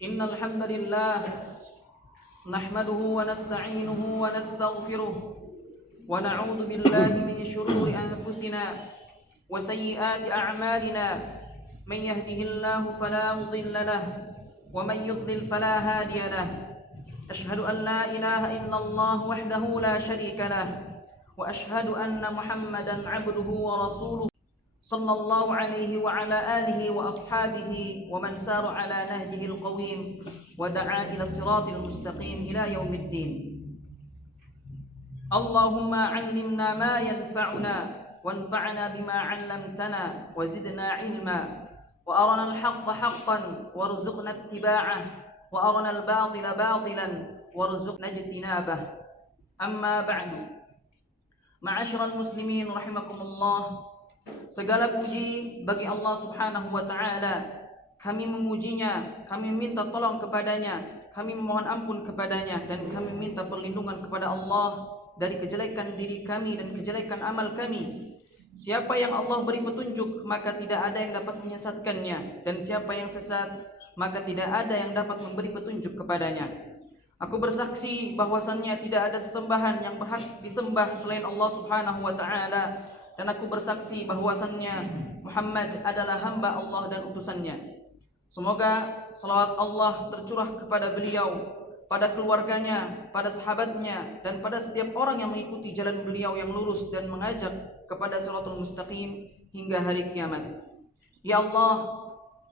إن الحمد لله نحمده ونستعينه ونستغفره ونعوذ بالله من شرور أنفسنا وسيئات أعمالنا. من يهده الله فلا مضل له ومن يضلل فلا هادي له. أشهد أن لا إله إلا الله وحده لا شريك له وأشهد أن محمدا عبده ورسوله صلى الله عليه وعلى آله وأصحابه ومن سار على نهجه القويم ودعا إلى الصراط المستقيم إلى يوم الدين. اللهم علمنا ما ينفعنا وانفعنا بما علمتنا وزدنا علما وأرنا الحق حقا وارزقنا اتباعه وأرنا الباطل باطلا وارزقنا اجتنابه. أما بعد، معاشر المسلمين رحمكم الله. Segala puji bagi Allah Subhanahu wa Ta'ala. Kami memujinya, kami minta tolong kepadanya, kami memohon ampun kepadanya, dan kami minta perlindungan kepada Allah dari kejelekan diri kami dan kejelekan amal kami. Siapa yang Allah beri petunjuk, maka tidak ada yang dapat menyesatkannya, dan siapa yang sesat, maka tidak ada yang dapat memberi petunjuk kepadanya. Aku bersaksi bahwasannya tidak ada sesembahan yang berhak disembah selain Allah Subhanahu wa Ta'ala. Dan aku bersaksi bahwasannya Muhammad adalah hamba Allah dan utusannya. Semoga salawat Allah tercurah kepada beliau, pada keluarganya, pada sahabatnya, dan pada setiap orang yang mengikuti jalan beliau yang lurus dan mengajak kepada shiratal mustaqim hingga hari kiamat. Ya Allah,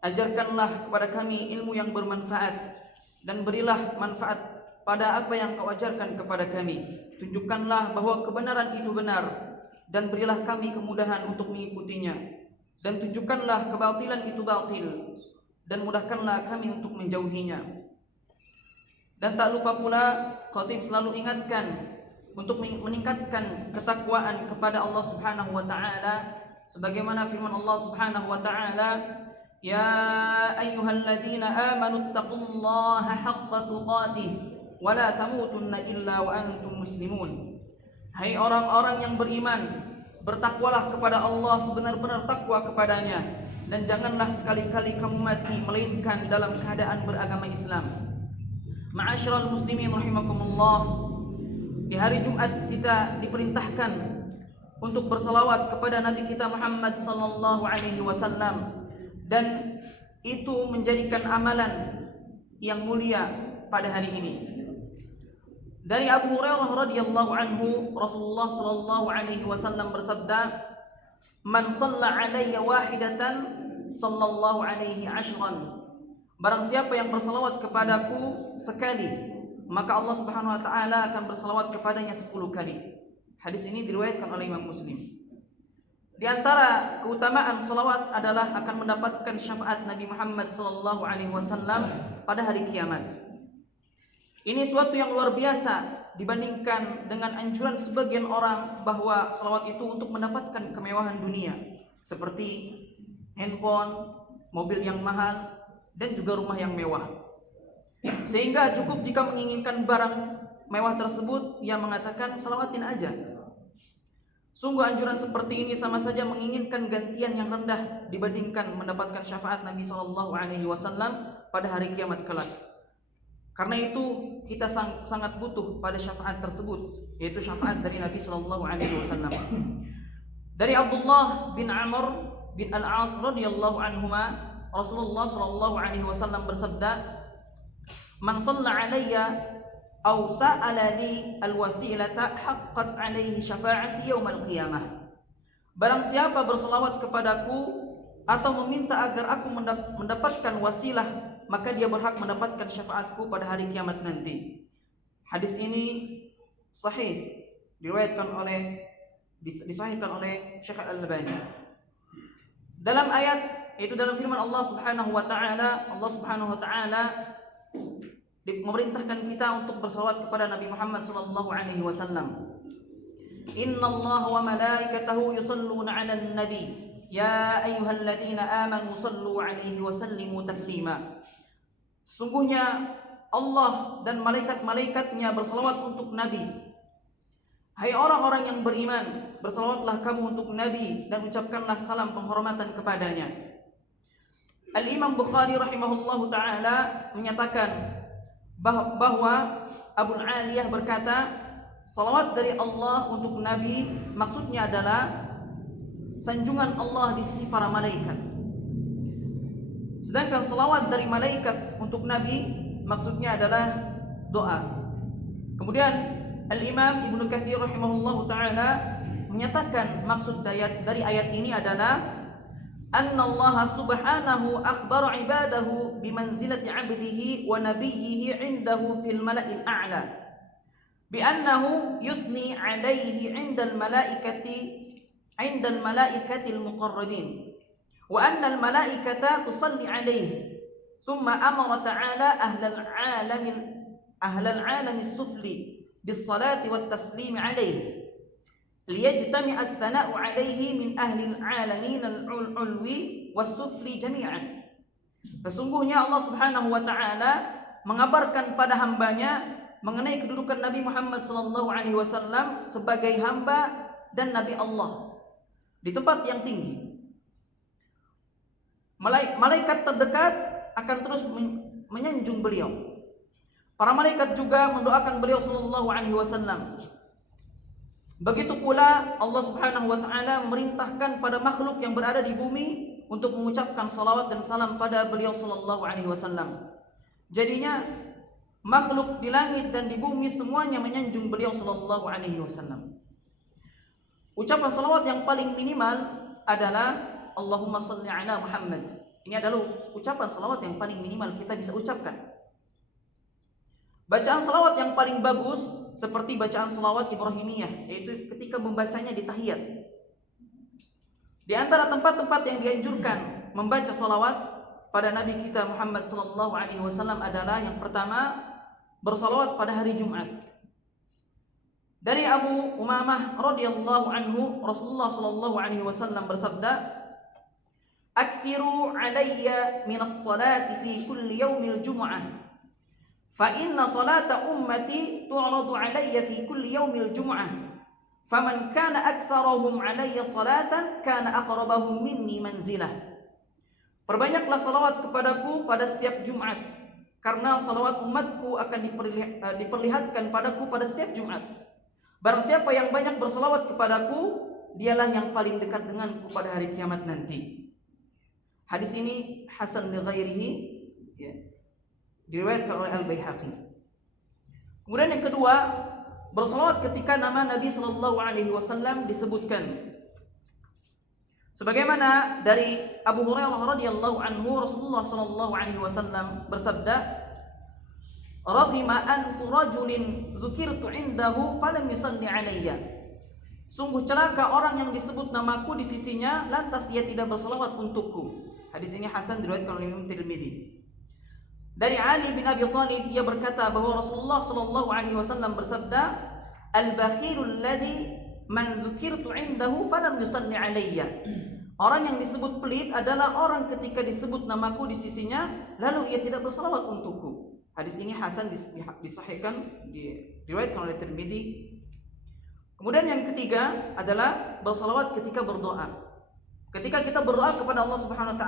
ajarkanlah kepada kami ilmu yang bermanfaat, dan berilah manfaat pada apa yang Kau ajarkan kepada kami. Tunjukkanlah bahwa kebenaran itu benar, dan berilah kami kemudahan untuk mengikutinya, dan tunjukkanlah kebatilan itu batil, dan mudahkanlah kami untuk menjauhinya. Dan tak lupa pula khatib selalu ingatkan untuk meningkatkan ketakwaan kepada Allah Subhanahu wa Ta'ala, sebagaimana firman Allah Subhanahu wa Ta'ala, ya ayyuhalladzina amanu taqullaha haqqa tuqatih wa la tamutunna illa wa antum muslimun. Hai orang-orang yang beriman, bertakwalah kepada Allah sebenar-benar takwa kepadanya, dan janganlah sekali-kali kamu mati melainkan dalam keadaan beragama Islam. Ma'asyiral muslimin rahimakumullah. Di hari Jumat kita diperintahkan untuk bersalawat kepada Nabi kita Muhammad sallallahu alaihi wasallam, dan itu menjadikan amalan yang mulia pada hari ini. Dari Abu Hurairah radhiyallahu anhu, Rasulullah sallallahu alaihi wasallam bersabda, "Man shalla alayya wahidatan sallallahu alaihi ashran." Barang siapa yang bersalawat kepadaku sekali, maka Allah Subhanahu wa taala akan bersalawat kepadanya 10 kali. Hadis ini diriwayatkan oleh Imam Muslim. Di antara keutamaan salawat adalah akan mendapatkan syafaat Nabi Muhammad sallallahu alaihi wasallam pada hari kiamat. Ini suatu yang luar biasa dibandingkan dengan anjuran sebagian orang bahwa salawat itu untuk mendapatkan kemewahan dunia, seperti handphone, mobil yang mahal, dan juga rumah yang mewah. Sehingga cukup jika menginginkan barang mewah tersebut, ia mengatakan salawatin aja. Sungguh anjuran seperti ini sama saja menginginkan gantian yang rendah dibandingkan mendapatkan syafaat Nabi SAW pada hari kiamat kelak. Karena itu kita sangat butuh pada syafaat tersebut, yaitu syafaat dari Nabi SAW. Dari Abdullah bin Amr bin Al-As radhiyallahu anhuma, Rasulullah SAW bersabda, "Man shalla alayya aw sa'ala li al-wasilata haqqat alayhi syafa'ati yaumil qiyamah." Barang siapa berselawat kepadaku atau meminta agar aku mendapatkan wasilah, maka dia berhak mendapatkan syafaatku pada hari kiamat nanti. Hadis ini sahih, disahihkan oleh Syekh Al-Albani. Dalam ayat, yaitu dalam firman Allah Subhanahu wa Ta'ala, Allah Subhanahu wa Ta'ala memerintahkan kita untuk bersalawat kepada Nabi Muhammad sallallahu alaihi wasallam. Innallaha wa malaikatahu yusalluna 'alan nabi ya ayyuhalladzina amanu sallu 'alaihi wa sallimu taslima. Sesungguhnya Allah dan malaikat-malaikatnya bersalawat untuk Nabi. Hai orang-orang yang beriman, bersalawatlah kamu untuk Nabi dan ucapkanlah salam penghormatan kepadanya. Al-Imam Bukhari rahimahullahu ta'ala menyatakan bahwa Abu Aliyah berkata, salawat dari Allah untuk Nabi maksudnya adalah sanjungan Allah di sisi para malaikat. Sedangkan salawat dari malaikat untuk Nabi maksudnya adalah doa. Kemudian Al-Imam Ibnu Katsir rahimahullahu ta'ala menyatakan maksud dari ayat ini adalah anna Allah subhanahu akhbara ibadahu bimanzilati 'abdihi wa nabiyyihi 'indahu fil mala'il a'la bi annahu yuthni 'alaihi 'indal malaikati al-muqarrabin wa anna al-malaikata tusalli 'alaihi thumma amara ta'ala ahlal 'alami as-sufli bis salati wat taslimi 'alaihi liyajtami' ats-tsana'u 'alaihi min ahli al-'alamin al-'ulwi was-sufli jami'an. Sesungguhnya Allah Subhanahu wa taala mengabarkan pada hambanya mengenai kedudukan Nabi Muhammad sallallahu alaihi wasallam sebagai hamba dan nabi Allah di tempat yang tinggi. Malaikat terdekat akan terus menyanjung beliau. Para malaikat juga mendoakan beliau sallallahu alaihi wasallam. Begitu pula Allah Subhanahu wa taala memerintahkan pada makhluk yang berada di bumi untuk mengucapkan salawat dan salam pada beliau sallallahu alaihi wasallam. Jadinya makhluk di langit dan di bumi semuanya menyanjung beliau sallallahu alaihi wasallam. Ucapan salawat yang paling minimal adalah Allahumma shalli ala Muhammad. Ini adalah ucapan salawat yang paling minimal kita bisa ucapkan. Bacaan salawat yang paling bagus seperti bacaan salawat Ibrahimiyah, yaitu ketika membacanya di tahiyat. Di antara tempat-tempat yang dianjurkan membaca salawat pada Nabi kita Muhammad sallallahu alaihi wasallam adalah yang pertama, bersalawat pada hari Jumat. Dari Abu Umamah radhiyallahu anhu, Rasulullah sallallahu alaihi wasallam bersabda, "Aktsiru alayya minas salati fi kulli yaumil jumu'ah. Fa inna salata ummati tu'radu alayya fi kulli yaumil jumu'ah. Faman kana aktsarahum alayya salatan kana aqrabahum minni manzilah." Perbanyaklah salawat kepadaku pada setiap Jumat, karena salawat umatku akan diperlihatkan padaku pada setiap Jumat. Barang siapa yang banyak bersalawat kepadaku, dialah yang paling dekat denganku pada hari kiamat nanti. Hadis ini hasan li ghairihi, ya, diriwayatkan oleh Al-Baihaqi. Kemudian yang kedua, bersalawat ketika nama Nabi sallallahu alaihi wasallam disebutkan. Sebagaimana dari Abu Hurairah radhiyallahu anhu, Rasulullah sallallahu alaihi wasallam bersabda, "Raghima anfu rajulin dzukirtu indahu falam yusalli alayya." Sungguh celaka orang yang disebut namaku di sisinya lantas ia tidak bersalawat untukku. Hadis ini hasan diriwayatkan oleh Imam Tirmidzi. Dari Ali bin Abi Thalib, ia berkata bahwa Rasulullah sallallahu alaihi wasallam bersabda, "Al-bakhilul ladzi man dzukirtu indahu falam yusalli alayya." Orang yang disebut pelit adalah orang ketika disebut namaku di sisinya lalu ia tidak bersalawat untukku. Hadis ini hasan disahihkan, diriwayatkan oleh Tirmidzi. Kemudian yang ketiga adalah bersalawat ketika berdoa. Ketika kita berdoa kepada Allah Subhanahu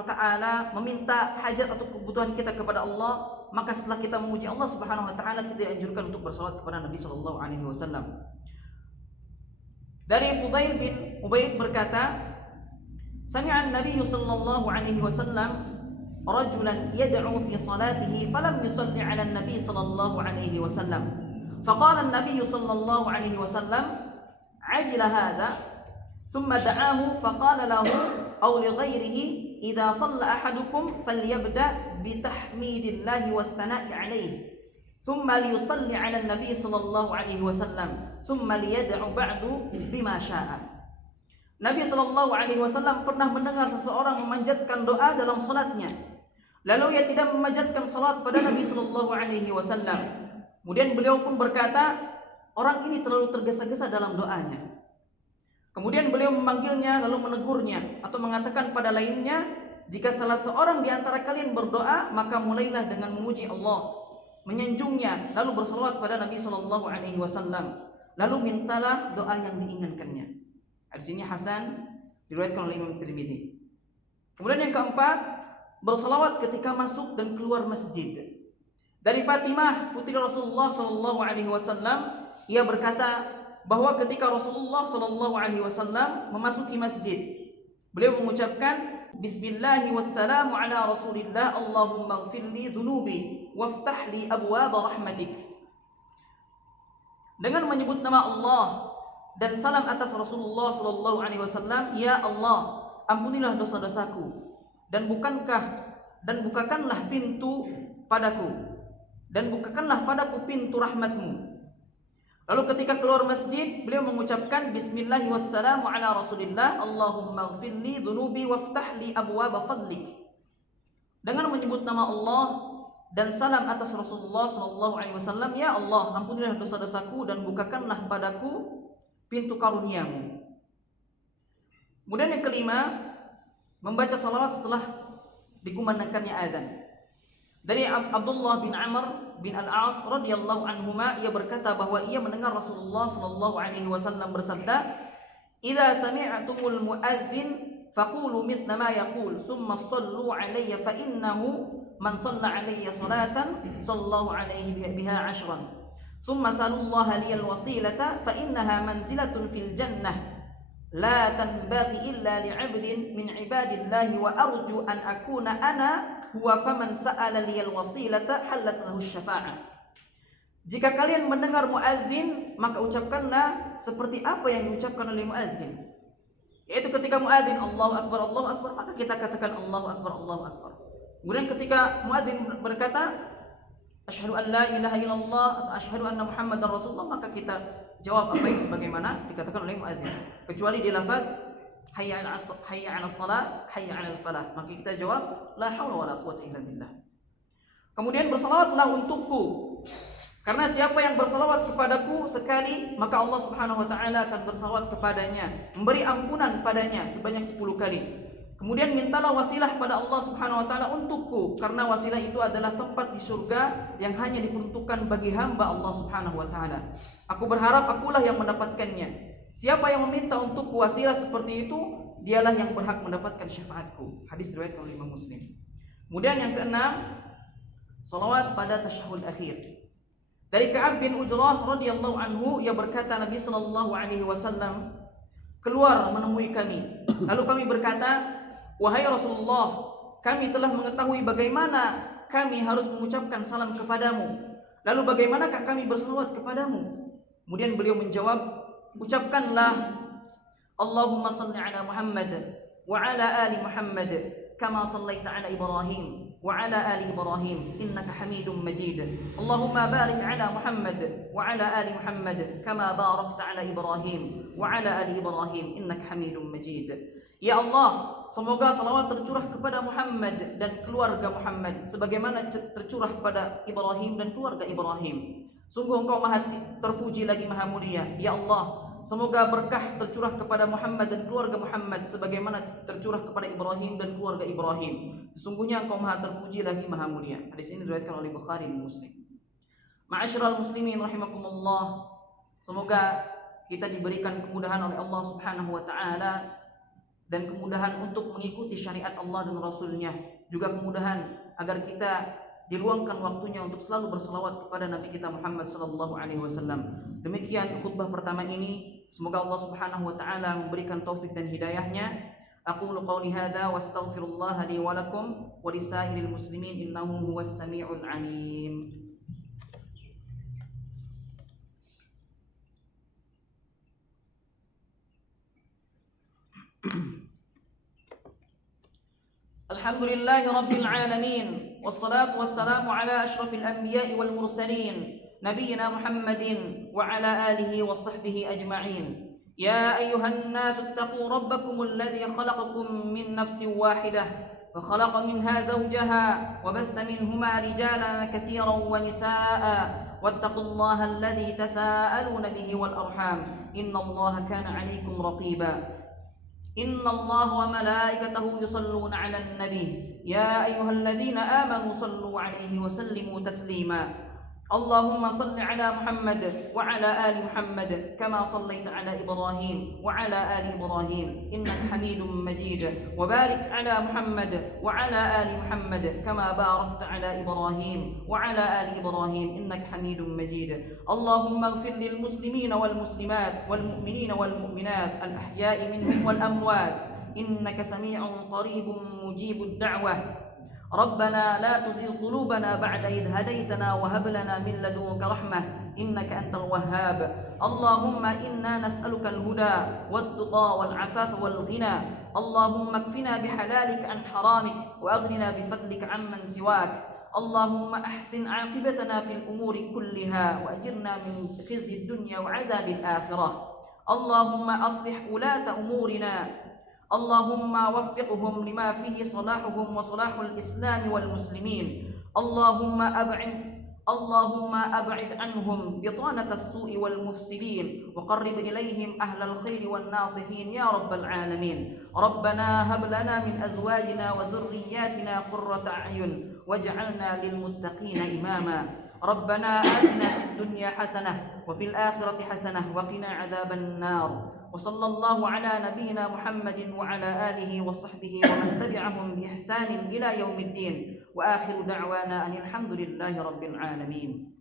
wa taala, meminta hajat atau kebutuhan kita kepada Allah, maka setelah kita memuji Allah Subhanahu wa taala, kita dianjurkan untuk bersalawat kepada Nabi sallallahu alaihi wasallam. Dari Fudail bin Ubayd berkata, "Sami'a an-nabiy sallallahu alaihi wasallam rajulan yad'u fi salatihi falam yusalli 'ala an-nabiy sallallahu alaihi wasallam. Faqala an-nabiy sallallahu alaihi wasallam, 'ajila hadha." Thumma da'ahu faqala lahu aw li ghairihi, "Idza shalla ahadukum falyabda bi tahmidillahi wath thana'i 'alaihi. Thumma liyusalli 'ala an-nabiy sallallahu alaihi wasallam. Thumma liyad'u ba'du bima syaa." Nabi sallallahu alaihi wasallam pernah mendengar seseorang memanjatkan doa dalam salatnya. Lalu ia tidak memanjatkan salat pada Nabi sallallahu alaihi wasallam. Kemudian beliau pun berkata, orang ini terlalu tergesa-gesa dalam doanya. Kemudian beliau memanggilnya lalu menegurnya atau mengatakan pada lainnya, "Jika salah seorang di antara kalian berdoa, maka mulailah dengan memuji Allah, menyanjungnya, lalu bersalawat pada Nabi sallallahu alaihi wasallam. Lalu mintalah doa yang diinginkannya." Di sini hasan Diriwayatkan oleh Imam Tirmidzi. Kemudian yang keempat, bersalawat ketika masuk dan keluar masjid. Dari Fatimah putri Rasulullah sallallahu alaihi wasallam, ia berkata bahwa ketika Rasulullah sallallahu alaihi wasallam memasuki masjid, beliau mengucapkan Bismillahi wassalamu ala Rasulillah, Allahumma ighfirli dhunubi waftah li abwaab rahmatik. Dengan menyebut nama Allah dan salam atas Rasulullah sallallahu alaihi wasallam, ya Allah, ampunilah dosa-dosaku dan bukakanlah pintu padaku dan bukakanlah padaku pintu rahmatmu. Lalu ketika keluar masjid, beliau mengucapkan Bismillahi wassalamu ala Rasulillah, Allahumma ighfirli dhunubi waftah li abwaab fadlik. Dengan menyebut nama Allah dan salam atas Rasulullah sallallahu alaihi wasallam, ya Allah, ampunilah dosa-dosaku dan bukakanlah padaku pintu karuniamu. Kemudian yang kelima, membaca salawat setelah dikumandangkannya azan. Dari Abdullah bin Amr bin Al-As radhiyallahu anhuma, ia berkata bahwa ia mendengar Rasulullah sallallahu alaihi wasallam bersabda, "Idza sami'tumul muadzin faqulu mithla ma yaqul, thumma shallu alayya fa innahu man shalla alayya salatan sallallahu alaihi biha 'ashran. Thumma salullaha liyal wasilata fa innaha manzilatun fil jannah la tanbaghi illa li'abdin min ibadillahi wa arju an akuna ana huwa faman sa'ala liyal wasilata halat lahu syafa'ah." Jika kalian mendengar muadzin, maka ucapkanlah seperti apa yang diucapkan oleh muadzin. Yaitu ketika muadzin Allahu akbar, maka kita katakan Allahu akbar, Allahu akbar. Kemudian ketika muadzin berkata asyhadu an la ilaha illallah atau asyhadu anna muhammadar rasulullah, maka kita jawab apa yang sebagaimana dikatakan oleh muadzin, kecuali di lafaz hayya 'alas shalah, hayya 'alal falah, maka kita jawab la haula wala quwwata illa billah. Kemudian bersalawatlah untukku, karena siapa yang bersalawat kepadaku sekali, maka Allah Subhanahu wa taala akan bersalawat kepadanya, memberi ampunan padanya sebanyak 10 kali. Kemudian mintalah wasilah pada Allah Subhanahu wa taala untukku, karena wasilah itu adalah tempat di surga yang hanya diperuntukkan bagi hamba Allah Subhanahu wa taala. Aku berharap akulah yang mendapatkannya. Siapa yang meminta untukku wasilah seperti itu, dialah yang berhak mendapatkan syafaatku. Hadis riwayat oleh Imam Muslim. Kemudian yang keenam, salawat pada tasyahud akhir. Dari Ka'ab bin Ujrah radhiyallahu anhu, ia berkata Nabi sallallahu alaihi wasallam keluar menemui kami. Lalu kami berkata, "Wahai Rasulullah, kami telah mengetahui bagaimana kami harus mengucapkan salam kepadamu. Lalu bagaimanakah kami bersalawat kepadamu?" Kemudian beliau menjawab, "Ucapkanlah Allahumma salli ala Muhammad wa ala ali Muhammad kama sallaita ala Ibrahim wa ala ali Ibrahim innaka Hamidum Majid. Allahumma barik ala Muhammad wa ala ali Muhammad kama barakta ala Ibrahim wa ala ali Ibrahim innaka Hamidum Majid." Ya Allah, semoga salawat tercurah kepada Muhammad dan keluarga Muhammad sebagaimana tercurah pada Ibrahim dan keluarga Ibrahim. Sungguh Engkau maha terpuji lagi maha mulia. Ya Allah, semoga berkah tercurah kepada Muhammad dan keluarga Muhammad sebagaimana tercurah kepada Ibrahim dan keluarga Ibrahim. Sesungguhnya Engkau maha terpuji lagi maha mulia. Hadis ini diriwayatkan oleh Bukhari dan Muslim. Ma'asyiral muslimin rahimakumullah, semoga kita diberikan kemudahan oleh Allah Subhanahu wa taala dan kemudahan untuk mengikuti syariat Allah dan Rasulnya, juga kemudahan agar kita diluangkan waktunya untuk selalu bersalawat kepada Nabi kita Muhammad sallallahu alaihi wasallam. Demikian khutbah pertama ini, semoga Allah Subhanahu wa taala memberikan taufik dan hidayahnya. Aqulu qawli hadza wastaghfirullah li wa lakum wa lisairil muslimin innahu huwas samiul alim. Alhamdulillahi rabbil alamin, wassalatu wassalamu ala asyrafil anbiya'i wal mursalin, nabiyyina Muhammadin wa ala alihi wa sahbihi ajma'in. Ya ayyuhan nasu ittaqu rabbakumul ladzi khalaqakum min nafsin wahidah wa khalaqa minha zawjaha wa bassa minhuma rijalan katsiran wa nisaa'a wattaqullaha alladzi tasaaluna bihi wal arham innallaha kana 'alaykum raqiba. Inna Allah wa malaikatahu yusalluna 'alan nabi ya ayyuhalladzina amanu sallu 'alaihi wa sallimu taslima. اللهم صل على محمد وعلى آل محمد كما صليت على إبراهيم وعلى آل إبراهيم إنك حميد مجيد، وبارك على محمد وعلى آل محمد كما باركت على إبراهيم وعلى آل إبراهيم إنك حميد مجيد. اللهم اغفر للمسلمين والمسلمات والمؤمنين والمؤمنات الأحياء منهم والأموات إنك سميع قريب مجيب الدعوة. ربنا لا تزغ قلوبنا بعد إذ هديتنا وهب لنا من لدنك رحمة إنك أنت الوهاب. اللهم إنا نسألك الهدى والتقى والعفاف والغنى. اللهم اكفنا بحلالك عن حرامك وأغننا بفضلك عمن سواك. اللهم أحسن عاقبتنا في الأمور كلها وأجرنا من خزي الدنيا وعذاب الآخرة. اللهم أصلح ولاة أمورنا، اللهم وفقهم لما فيه صلاحهم وصلاح الإسلام والمسلمين. اللهم أبعد عنهم بطانة السوء والمفسدين وقرب إليهم أهل الخير والناصحين يا رب العالمين. ربنا هب لنا من أزواجنا وذرياتنا قرة أعين واجعلنا للمتقين إماما. ربنا آتنا في الدنيا حسنة وفي الآخرة حسنة وقنا عذاب النار. وصلى الله على نبينا محمد وعلى آله وصحبه ومن تبعهم بإحسان إلى يوم الدين، وآخر دعوانا أن الحمد لله رب العالمين.